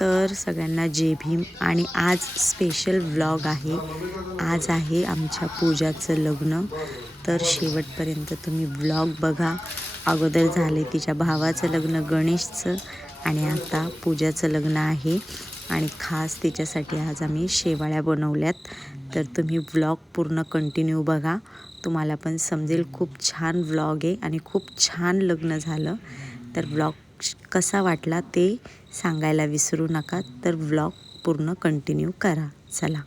तर सगळ्यांना जय भीम. आणि आज स्पेशल व्लॉग आहे. आज आहे आमच्या पूजाचं लग्न. तर शेवटपर्यंत तुम्ही व्लॉग बघा. अगोदर झाले तिच्या भावाचं लग्न गणेशचं आणि आता पूजाचं लग्न आहे. आणि खास तिच्यासाठी आज आम्ही शेवाळ्या बनवल्यात. तर तुम्ही व्लॉग पूर्ण कंटिन्यू बघा, तुम्हाला पण समजेल. खूप छान व्लॉग आहे आणि खूप छान लग्न झालं. तर व्लॉग कसा वाटला ते सांगायला विसरू नका. तर व्लॉग पूर्ण कंटिन्यू करा. चला.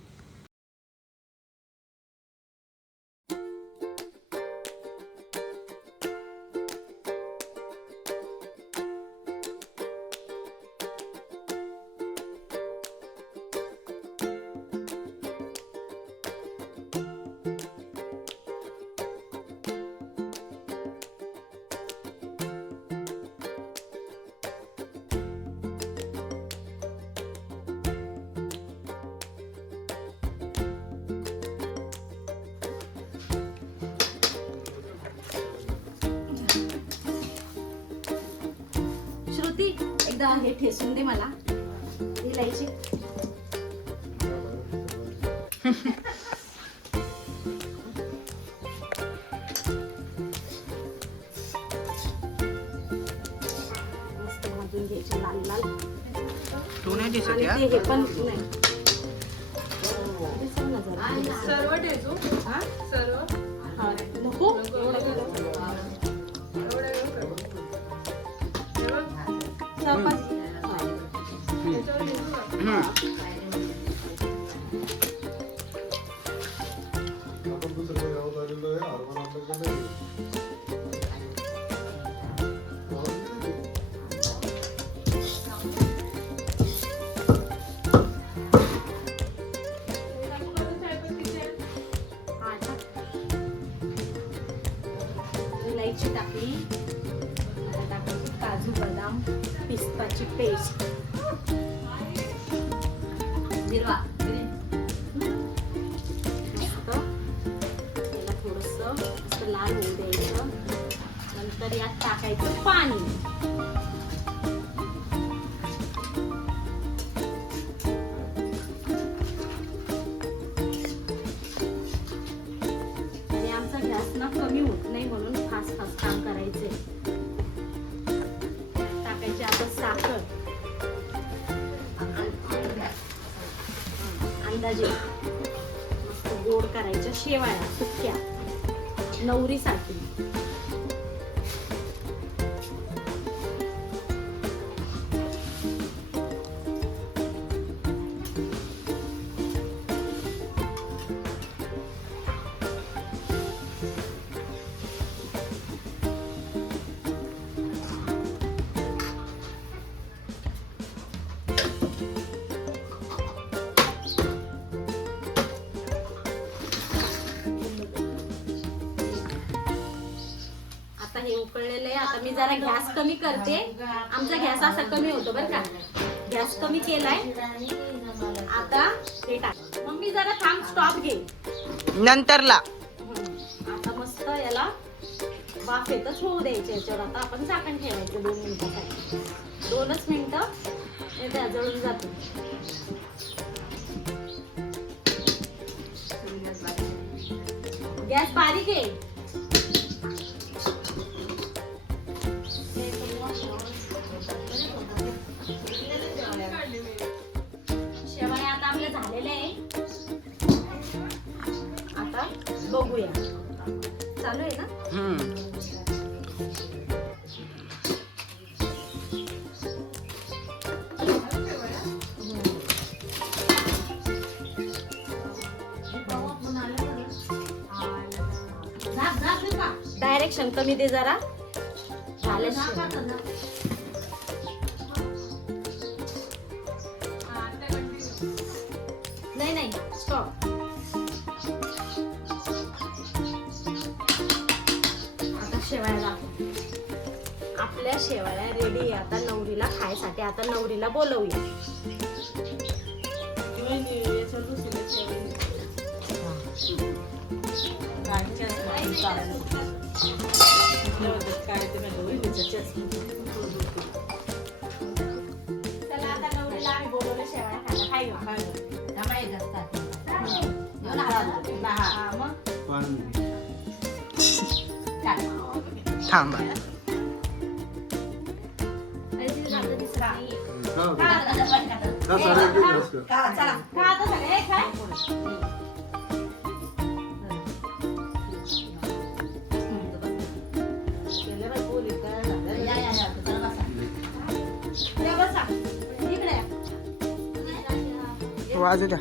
श्रुती एकदा हे ठेसून दे मला. इलायची मस्त भाजून घ्यायची लाल लाल. तू नाही दिसत आणि या ते हे पण नाही. दिसेल ना जरा. सर्व ठेचू हा? सर्व हा. नको एवढं केलं. चपाती. इलायची टाकली. आता टाकायची काजू बदाम पिस्ताची पेस्ट. जिरवा मस्त. याला थोडंसं असं लाल होऊ द्यायचं. नंतर यात टाकायचं पाणी. आणि आमचा गॅस ना कमी होत नाही म्हणून फास्ट फास्ट काम करायचंय. टाकायची आता साखर अंदाजे. मस्त गोड करायच्या शेवाळ्या सुक्या नवरीसाठी. हे उकळलेलं आहे. आता मी जरा गॅस कमी करते. आमचा गॅस असा कमी होतो बरं का. गॅस कमी केलाय. आता हे टाक. मम्मी जरा थांब, स्टॉप घे नंतरला. आता मस्त याला वाफ येतच होऊ द्यायचे. याच्यावर आता आपण झाकण ठेवायचं 2 मिनिटासाठी. 2च मिनिटं हे जळून जातो. गॅस बारीक आहे. शेवाळे आता आपले झालेले आहे. आता बघूया. चालू आहे ना. डायरेक्शन कमी दे जरा. नाही नाही स्टॉप. आता शेवाळ्या दाखव. आपल्या शेवाळ्या रेडी आहे आता नवरीला खायसाठी. आता नवरीला बोलवूया. थांबा. वाजू द्या.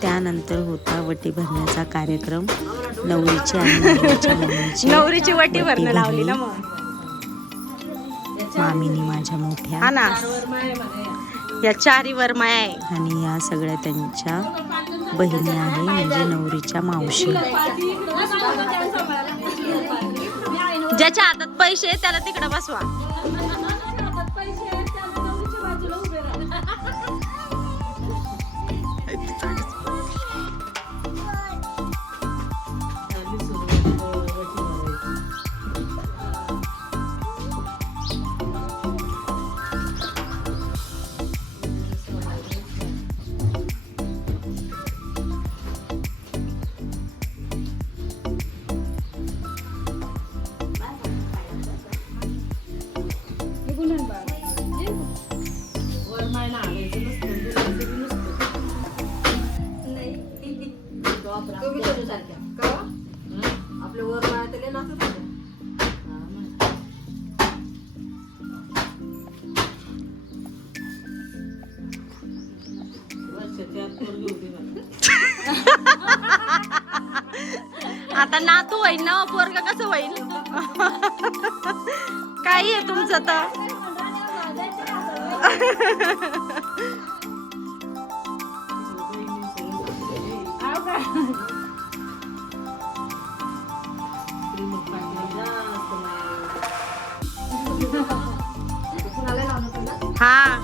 त्यानंतर होता वटी भरण्याचा कार्यक्रम. नवरीची आणि नवरीच्या मम्मीची नवरीची वटी भरणं लावली ना भरली. मग मामीनी माझ्या मोठ्या हा ना, या चारी वरमाया आहे. आणि या सगळ्या त्यांच्या बहिणी आहे, म्हणजे नवरीच्या मावशी. ज्याच्या हातात पैसे त्याला तिकडे बसवा. आता नातू होईल ना, पोरग कसं होईल? काही आहे तुमचं तर. हा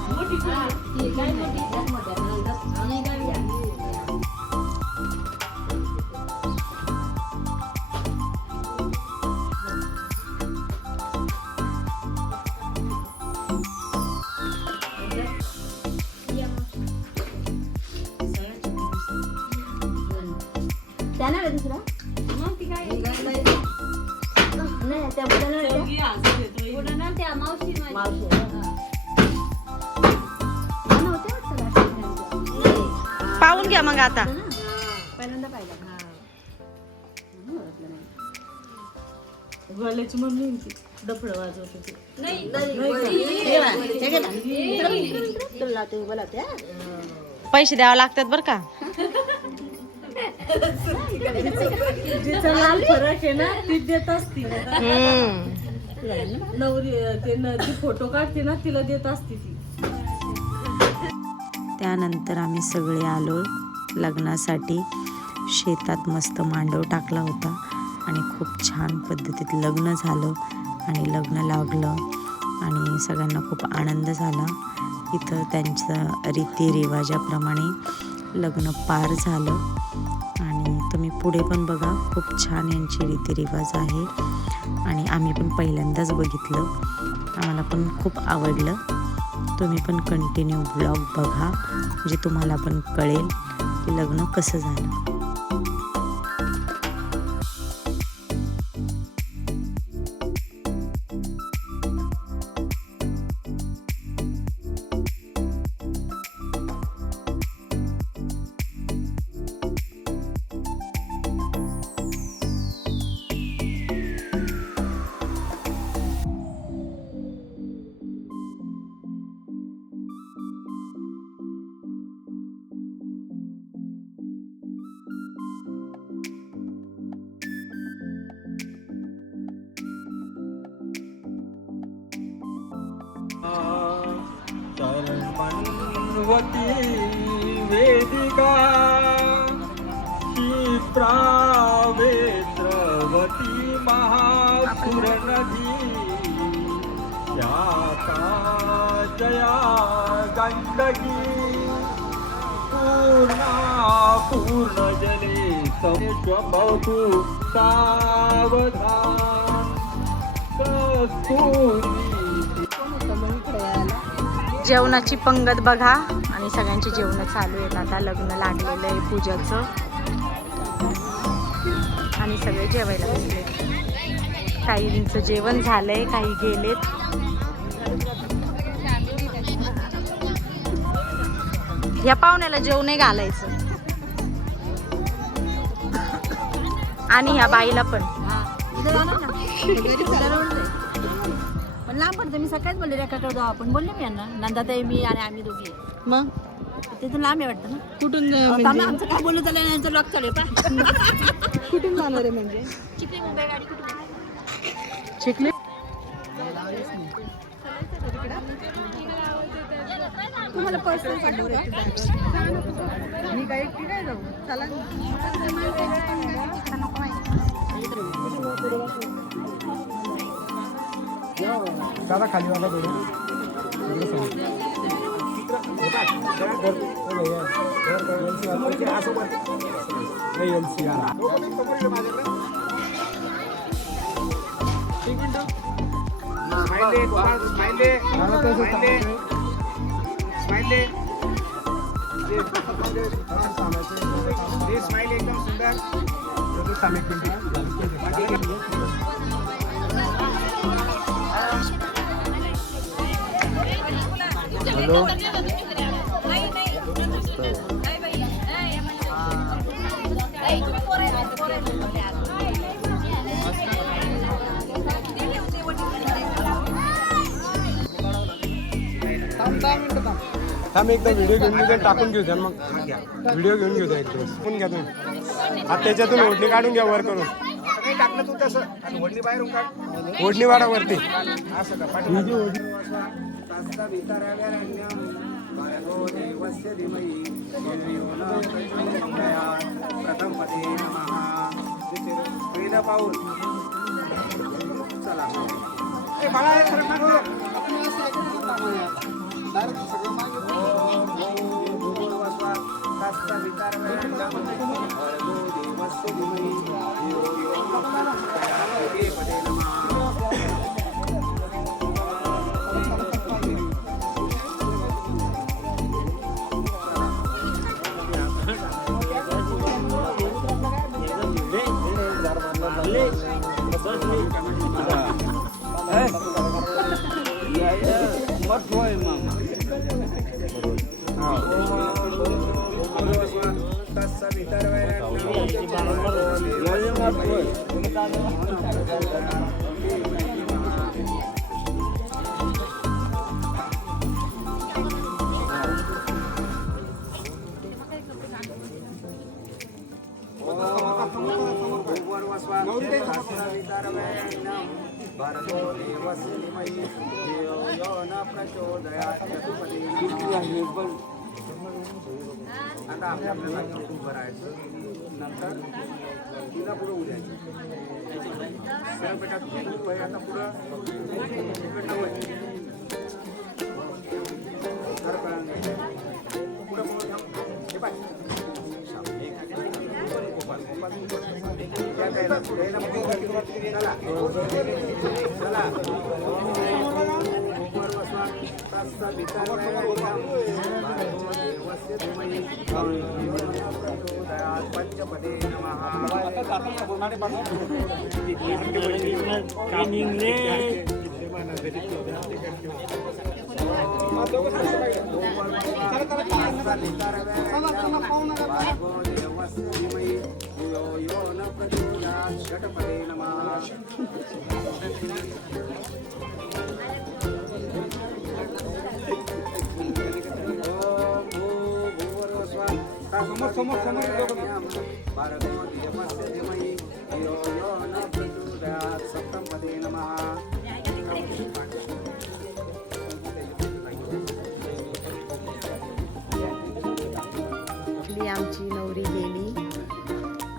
पाहून घ्या मग आता. गोल्याची मम्मी डफळ वाजवते. पैसे द्यावे लागतात बर का. जिचा लाल फरक आहे ना ती देत असती. नवरी ते जी फोटो काढते ना तिला देत असती ती. त्यानंतर आम्ही सगळे आलो लग्नासाठी. शेतात मस्त मांडव टाकला होता आणि खूप छान पद्धतीत लग्न झालं आणि लग्न लागलं आणि सगळ्यांना खूप आनंद झाला. इथं त्यांच्या रीतिरिवाजाप्रमाणे लग्न पार झालं आणि तुम्ही पुढे पण बघा, खूप छान यांचे रीतिरिवाज आहे आणि आम्ही पण पहिल्यांदाच बघितलं. आम्हाला पण खूप आवडलं. तुम्ही पण कंटिन्यू ब्लॉग बघा, म्हणजे तुम्हाला पण कळेल की लग्न कसं झालं. वेदिका क्षिप्रावेत्रवती महासुरनदी याता जया गंडकी पूर्ण जले स्वभवतु सावधान कस्तुरी. जेवणाची पंगत बघा आणि सगळ्यांची जेवण चालू आहेत. आता लग्न लागलेलं आहे पूजाचं आणि सगळे जेवायला बसले. काहींचं जेवण झालंय, काही गेलेत. या पाहुण्याला जेवणही घालायचं आणि ह्या बाईला पण. पण लांब पडतं. मी सकाळीच बोलले रेखाकडे जाऊ आपण, बोलले मी यांना, नंदाताई मी आणि आम्ही दोघी. मग तिथून लांब आहे वाटतं ना. कुठून आमचं काय बोलणं चाललं यांचं लॉक चालू आहे. कुठून जाणार आहे म्हणजे चिखली मुंबई गाडी कुठून? चिखली? तुम्हाला पर्सनल सांगू मी काय एकटी काय जाऊ. चला दादा खाली वाला थोडं एकदम सुंदर. हॅलो. थांब एकदा व्हिडिओ घेऊन घेऊ, टाकून घेऊ द्या. मग व्हिडिओ घेऊन घेऊ द्या एक दिवस. पण घ्या तुम्ही आता त्याच्यातून ओढणी काढून घ्या वर करून. टाकलं तू तसं ओढणी बाहेरून काढ. ओढणी वाढा वरती. पाऊल चला आता आपल्याला उभं राहायचं. नंतर तिला पुढं उद्या पेटात आता पुढं पंचपदे षटपदे नमः. समोर सप्तमपदे नमः. फायनली आमची नवरी गेली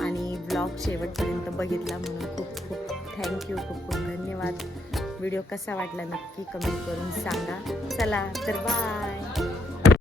आणि ब्लॉग शेवटपर्यंत बघितला म्हणून खूप खूप थँक्यू, खूप खूप धन्यवाद. व्हिडिओ कसा वाटला नक्की कमेंट करून सांगा. चला तर बाय.